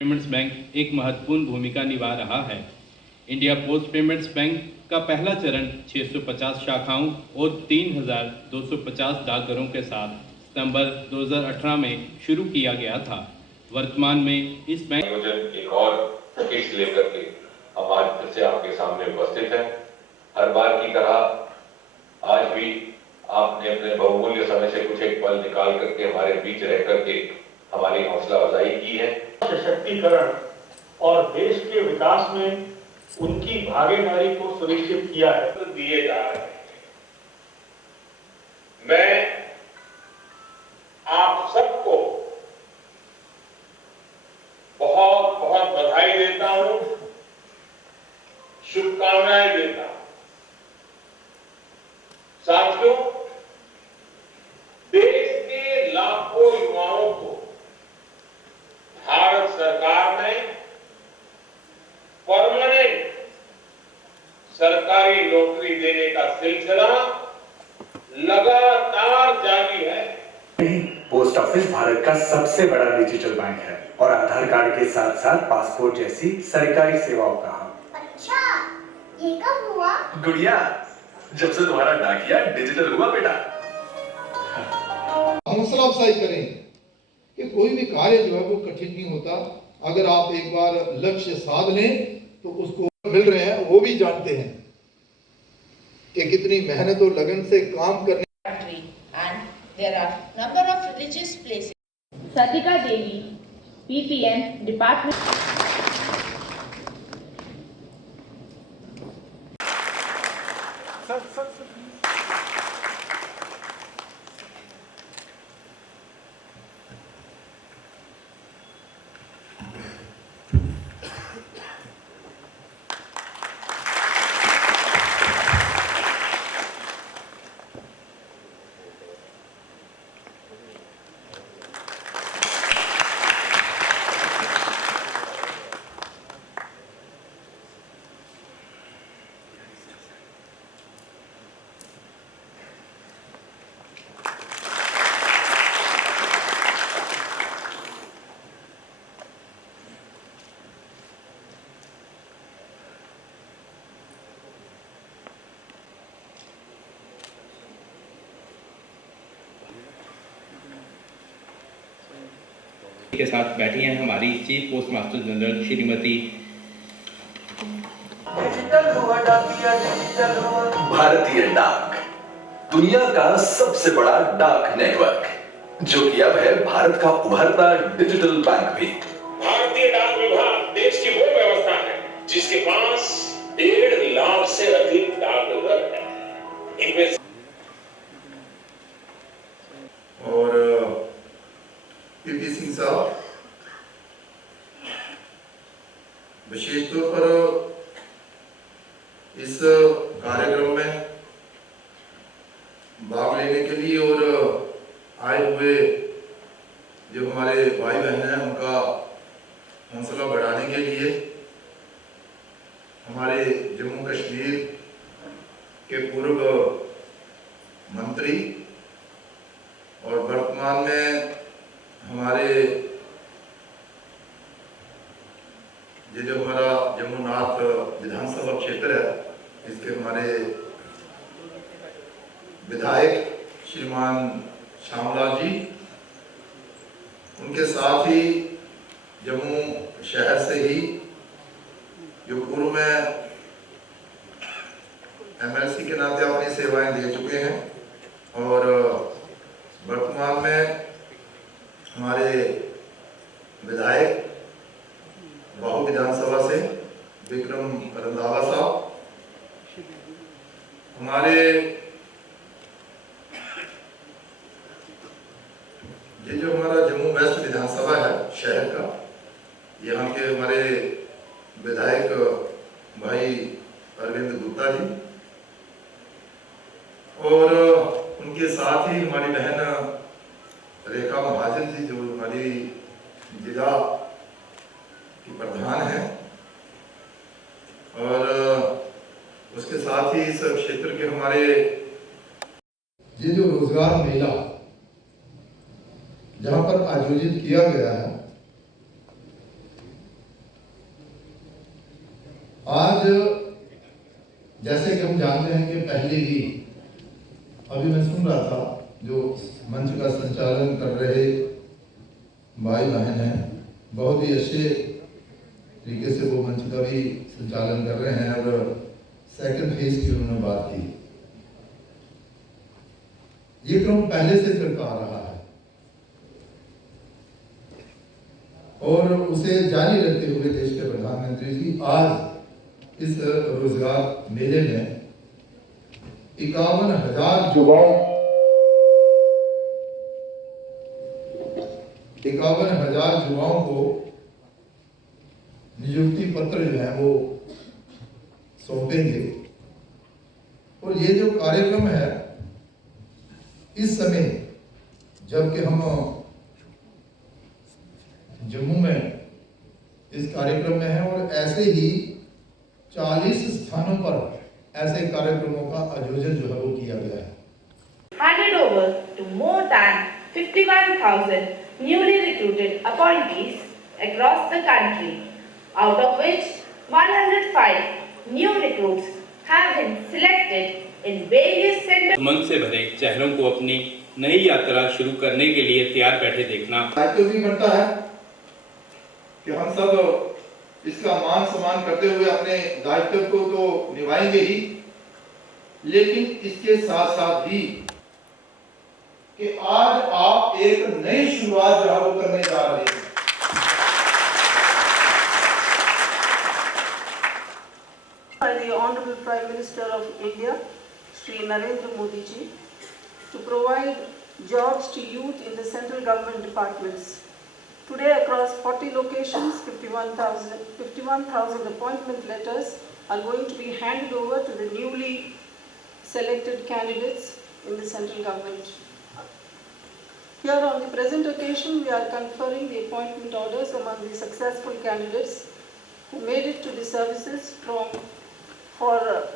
Payments bank एक महत्वपूर्ण भूमिका निभा रहा है। इंडिया पोस्ट पेमेंट्स बैंक का पहला चरण 650 शाखाओं और 3,250 डाकघरों के साथ सितंबर 2018 में शुरू किया गया था। वर्तमान में इस बैंक आयोजन एक और किट लेकर के हम आज फिर से आपके सामने उपस्थित हैं। हर बार की तरह आज भी आपने अपने बहुमूल्य समय से कुछ एक पल निकाल करके हमारे बीच रह करके हमारी हौसला अफजाई की है। सशक्तिकरण और देश के विकास में उनकी भागीदारी को सुनिश्चित किया है तो दिए जा रहे हैं। मैं आप सबको बहुत बहुत बधाई देता हूं, शुभकामनाएं देता हूं। साथियों, देश के लाखों युवाओं को भारत सरकार ने परमानेंट सरकारी नौकरी देने का सिलसिला लगातार जारी है। पोस्ट ऑफिस भारत का सबसे बड़ा डिजिटल बैंक है और आधार कार्ड के साथ साथ पासपोर्ट जैसी सरकारी सेवाओं का हब। अच्छा, ये कब हुआ? गुड़िया, जब से तुम्हारा डाकिया डिजिटल हुआ बेटा। हौसला अफजाई करें कि कोई भी कार्य जो है वो कठिन नहीं होता। अगर आप एक बार लक्ष्य साध लें तो उसको मिल रहे हैं, वो भी जानते हैं कि कितनी मेहनत और लगन से काम करने। And there are number of religious places. Satika Devi, PPN Department. के साथ बैठी हैं हमारी chief post master general Shrimati. भारतीय डाक दुनिया का सबसे बड़ा डाक नेटवर्क, जो कि अब है भारत का उभरता डिजिटल बैंक भी। भारतीय डाक विभाग देश की वो व्यवस्था है जिसके पास 1.5 लाख से अधिक डाकघर है। इनमें और पीपी सिंह साहब विशेष तौर पर इस कार्यक्रम में भाग लेने के लिए और आए हुए जो हमारे भाई बहन हैं उनका हौसला बढ़ाने के लिए हमारे जम्मू कश्मीर के पूर्व मंत्री और वर्तमान में हमारे ये जो हमारा जम्मूनाथ विधानसभा क्षेत्र है, इसके हमारे विधायक श्रीमान श्यामलाल जी, उनके साथ ही जम्मू शहर से ही जो पूर्व में एमएलसी के नाते अपनी सेवाएं दे चुके हैं और वर्तमान में हमारे विधायक बाहू विधानसभा से विक्रम रंधावा साहब, हमारे ये जो हमारा जम्मू वेस्ट विधानसभा है शहर का, यहाँ के हमारे विधायक भाई अरविंद गुप्ता जी और उनके साथ ही हमारी बहन रेखा महाजन जी, जो हमारी जिला की प्रधान है, और उसके साथ ही इस क्षेत्र के हमारे ये जो रोजगार मेला जहां पर आयोजित किया गया है, आज जैसे कि हम जानते हैं कि पहले ही अभी मैं सुन रहा था जो मंच का संचालन कर रहे भाई बहन हैं, बहुत ही अच्छे तरीके से वो मंच का भी संचालन कर रहे हैं और सेकंड फेज की उन्होंने बात की। ये क्रम पहले से चलता आ रहा है और उसे जारी रखते हुए देश के प्रधानमंत्री जी आज इस रोजगार मेले में 51,000 युवाओं को नियुक्ति पत्र जो है वो सौंपेंगे। और ये जो कार्यक्रम है इस समय जबकि हम जम्मू में इस कार्यक्रम में हैं और ऐसे ही 40 स्थानों पर ऐसे कार्यक्रमों का आयोजन जो है वो किया गया है। Handed over to more than 51,000 newly recruited appointees across the country, out of which 105 new recruits have been selected in various centers. उमंग से भरे चेहरों को अपनी नई यात्रा शुरू करने के लिए तैयार बैठे देखना दायित्व भी बनता है कि हम सब इसका मान सम्मान करते हुए अपने दायित्व को तो निभाएंगे ही, लेकिन इसके साथ साथ भी कि आज आप एक नई शुरुआत जो है वो करने जा रहे हैं। By the Honorable Prime Minister of India, Shri Narendra Modi ji, to provide jobs to youth in the central government departments. Today, across 40 locations, 51,000 appointment letters are going to be handed over to the newly selected candidates in the central government. Here on the present occasion, we are conferring the appointment orders among the successful candidates who made it to the services for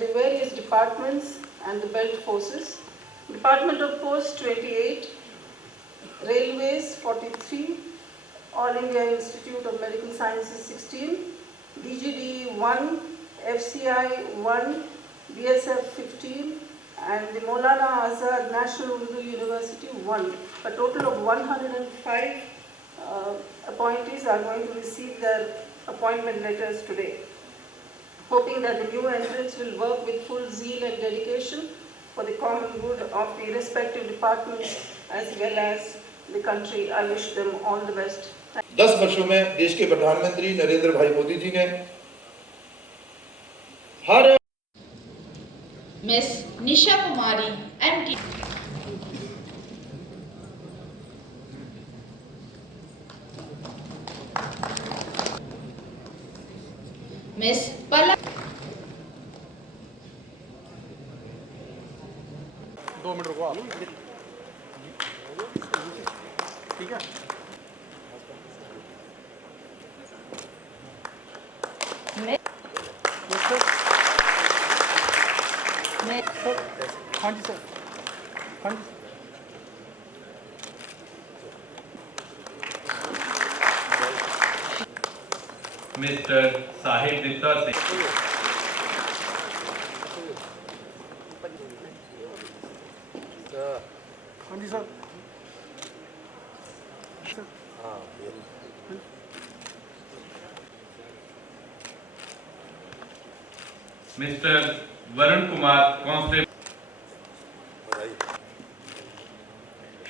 the various departments and the belt forces. Department of Post 28, Railways 43, All India Institute of Medical Sciences 16, DGD 1, FCI 1, BSF 15, and the Maulana Azad National Urdu University 1. A total of 105 appointees are going to receive their appointment letters today. Hoping that the new entrants will work with full zeal and dedication for the common good of the respective departments as well as the country. I wish them all the best. 10 वर्षों में देश के प्रधानमंत्री नरेंद्र भाई मोदी जी ने हर Miss Nisha Kumari, MT. Miss Pala. 2 minute रुको आप, ठीक है। हाँ जी सर, हाँ जी। मिस्टर साहिब दित्ता से हाँ जी sir. Mister Varun Kumar constable,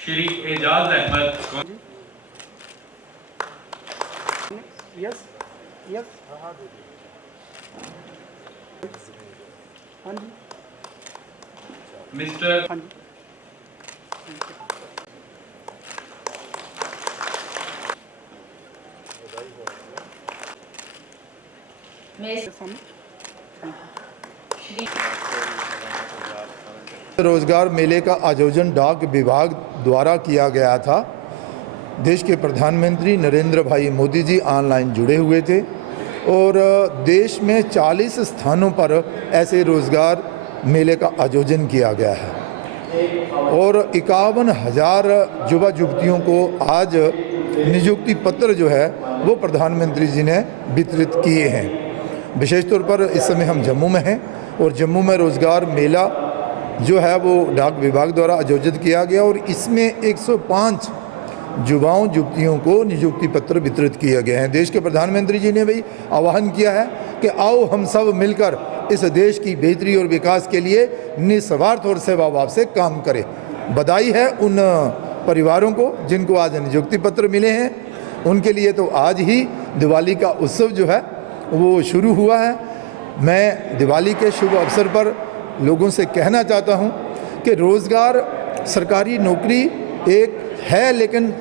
Shri Ejaz Ahmed, yes yes, हाँ जी, मिस्टर हाँ जी। रोजगार मेले का आयोजन डाक विभाग द्वारा किया गया था। देश के प्रधानमंत्री नरेंद्र भाई मोदी जी ऑनलाइन जुड़े हुए थे और देश में 40 स्थानों पर ऐसे रोजगार मेले का आयोजन किया गया है और 51,000 युवा युवतियों को आज नियुक्ति पत्र जो है वो प्रधानमंत्री जी ने वितरित किए हैं। विशेष तौर पर इस समय हम जम्मू में हैं और जम्मू में रोज़गार मेला जो है वो डाक विभाग द्वारा आयोजित किया गया और इसमें 105 युवाओं युवतियों को नियुक्ति पत्र वितरित किए गए हैं। देश के प्रधानमंत्री जी ने भी आह्वान किया है कि आओ हम सब मिलकर इस देश की बेहतरी और विकास के लिए निस्वार्थ और सेवा भाव से काम करें। बधाई है उन परिवारों को जिनको आज नियुक्ति पत्र मिले हैं, उनके लिए तो आज ही दिवाली का उत्सव जो है वो शुरू हुआ है। मैं दिवाली के शुभ अवसर पर लोगों से कहना चाहता हूं कि रोज़गार, सरकारी नौकरी एक है, लेकिन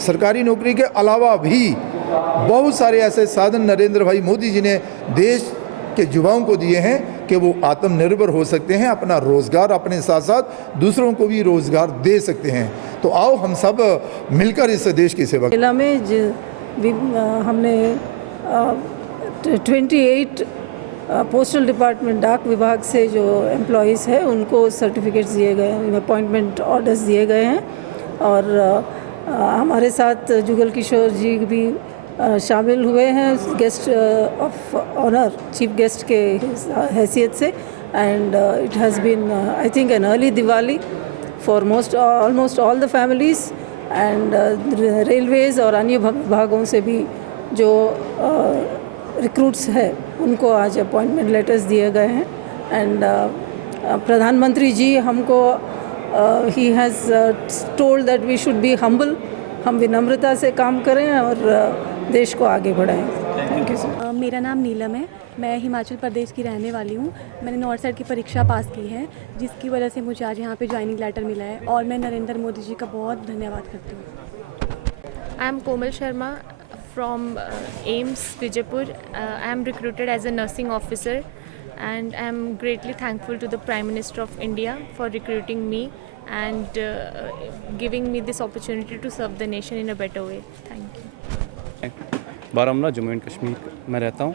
सरकारी नौकरी के अलावा भी बहुत सारे ऐसे साधन नरेंद्र भाई मोदी जी ने देश के युवाओं को दिए हैं कि वो आत्मनिर्भर हो सकते हैं, अपना रोज़गार अपने साथ साथ दूसरों को भी रोज़गार दे सकते हैं। तो आओ हम सब मिलकर इस देश की सेवा जिला में हमने 28 पोस्टल डिपार्टमेंट डाक विभाग से जो एम्प्लॉयज़ है उनको सर्टिफिकेट्स दिए गए हैं, अपॉइंटमेंट ऑर्डर्स दिए गए हैं और हमारे साथ जुगल किशोर जी भी शामिल हुए हैं guest of honour, chief guest के हैसियत से। And it has been I think an early Diwali for almost all the families and railways और अन्य विभागों से भी जो रिक्रूट्स है उनको आज अपॉइंटमेंट लेटर्स दिए गए हैं। एंड प्रधानमंत्री जी हमको he has told that we should be humble, हम विनम्रता से काम करें और देश को आगे बढ़ाएं। Thank you sir. मेरा नाम नीलम है, मैं हिमाचल प्रदेश की रहने वाली हूँ। मैंने नॉर्थ साइड की परीक्षा पास की है जिसकी वजह से मुझे आज यहाँ पे ज्वाइनिंग लेटर मिला है और मैं नरेंद्र मोदी जी का बहुत धन्यवाद करती हूँ। I am Komal Sharma from AIIMS Vijaypur. I am recruited as a nursing officer and I am greatly thankful to the Prime Minister of India for recruiting me and giving me this opportunity to serve the nation in a better way. Thank you. Baramulla Jammu and Kashmir में रहता हूँ।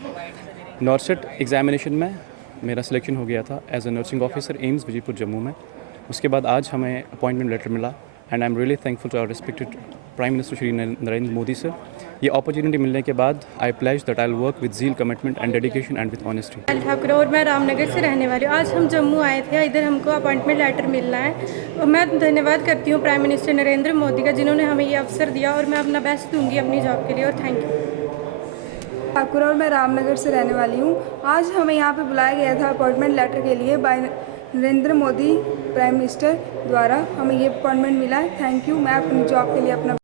नॉर्सेट examination में मेरा selection हो गया था as a nursing officer AIIMS Vijaypur Jammu में। उसके बाद आज हमें अपॉइंटमेंट लेटर मिला and I am really thankful to our respected prime minister Shri Narendra Modi sir. ये अपॉर्चुनिटी मिलने के बाद I pledge that I will work with zeal, commitment and dedication and with honesty. Thakur और मैं रामनगर से रहने वाली हूँ। आज हम जम्मू आए थे, इधर हमको अपॉइंटमेंट लेटर मिलना है और मैं धन्यवाद करती हूँ प्राइम मिनिस्टर नरेंद्र मोदी का जिन्होंने हमें ये अवसर दिया और मैं अपना बेस्ट दूंगी अपनी जॉब के लिए और थैंक यू। ठाकुर और मैं रामनगर से रहने वाली हूँ। आज हमें यहाँ पे बुलाया गया था अपॉइंटमेंट लेटर के लिए by Narendra Modi prime minister द्वारा हमें ये अपॉइंटमेंट मिला है। Thank you. मैं अपनी जॉब के लिए अपना